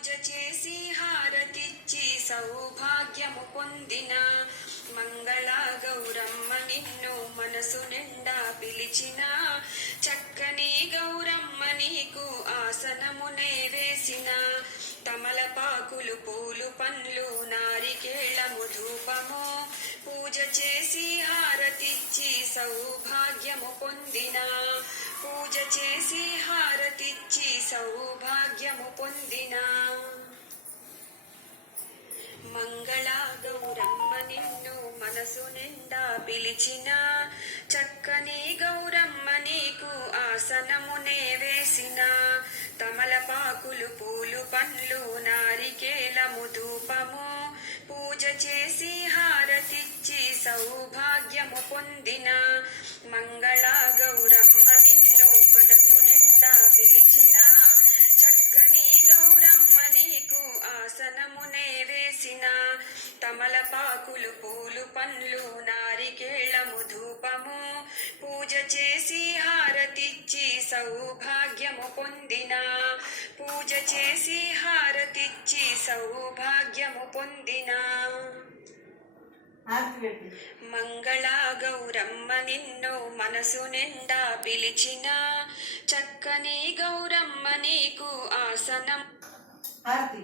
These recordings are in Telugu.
పూజ చేసి హారతిచ్చి సౌభాగ్యము పొందిన మంగళ గౌరమ్మ నిన్ను మనసు నిండా పిలిచిన చక్కని గౌరమ్మ నీకు ఆసనమునే వేసిన తమలపాకులు పూలు పండ్లు నారికేళము ధూపము పూజ చేసి హారతిచ్చి సౌభాగ్యము పొందిన పూజ చేసి హారతిచ్చి సౌభాగ్యము పొందిన. మంగళ గౌరమ్మ నిన్ను మనసు నిండా పిలిచిన. చక్కని గౌరమ్మ నీకు ఆసనమునే వేసిన తమలపాకులు పూలు పండ్లు నారికేలము ధూపము పూజ చేసి హారతిచ్చి సౌభాగ్యము పొందిన. మంగళ గౌరమ్మ నిన్ను మనసు నిండా పిలిచిన చక్కని గౌరమ్మ నీకు ఆసనమునే వేసిన తమలపాకులు పూలు పండ్లు నారికేళము ధూపము పూజ చేసి హారతిచ్చి సౌభాగ్యము పొందిన. పూజ చేసి హారతిచ్చి సౌభాగ్యము పొందిన. మంగళ గౌరమ్మ నిన్ను మనసు నిండా పిలిచిన చక్కని గౌరమ్మ నీకు ఆసనం. హారతి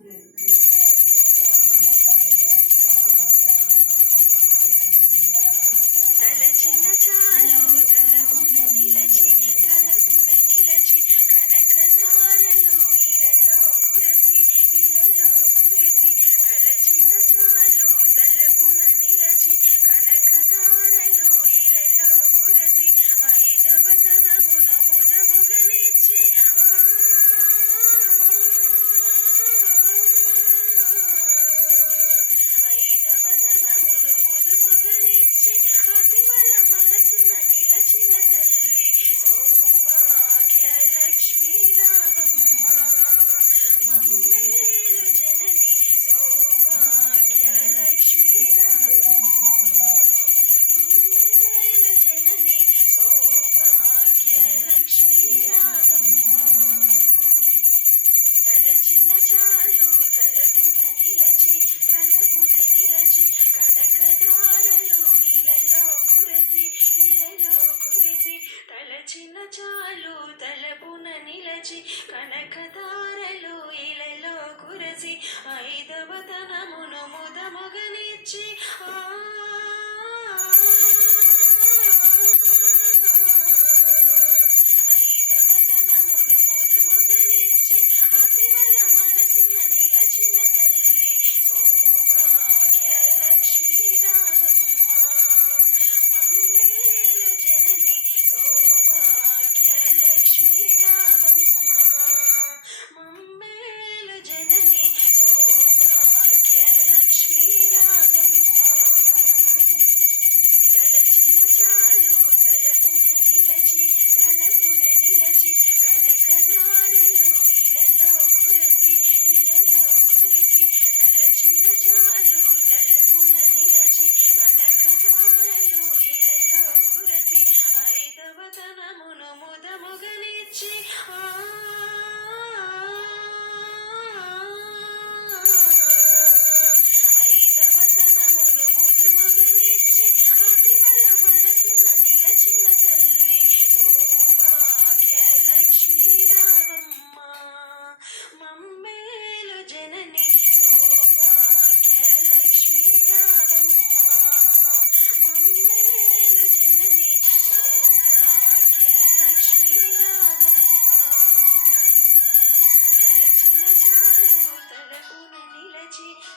తలచిన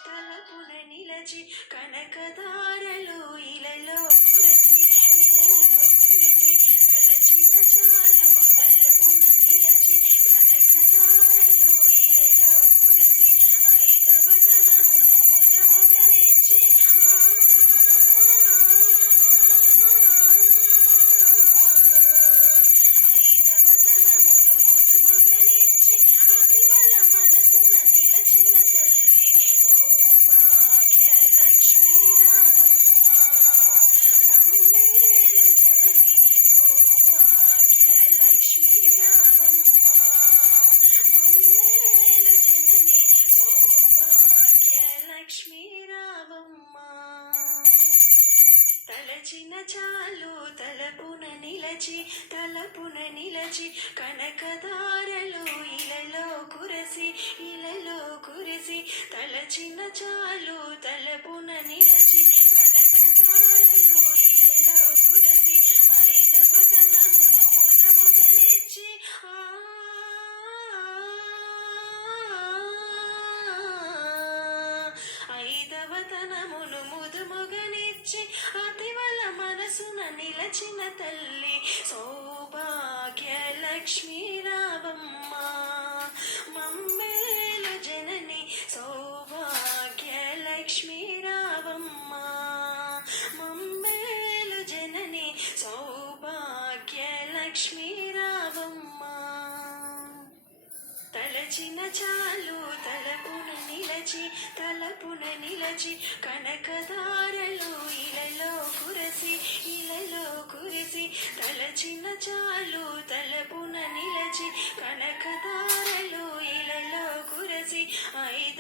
తలపున నిలచి కనకదారలు ఇలలో. చాలు తలపున నిలచి తలపున నిలచి కనకదారలు ఇలలో కురసి ఇలలో కురిసి తలచిన చాలు తలపున నిలచి కనకదార నిలచిన తల్లి సౌభాగ్య లక్ష్మీ రావమ్మ మమ్మేలు జనని సౌభాగ్య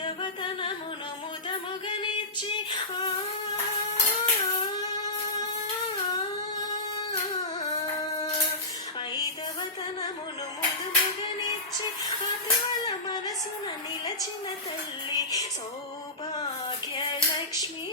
ఐదవ తనమును ముదముగనిచ్చి ఆ ఐదవ ముదుముగనిచ్చి అతివల మనసున నిలచిన తల్లి సౌభాగ్య లక్ష్మీ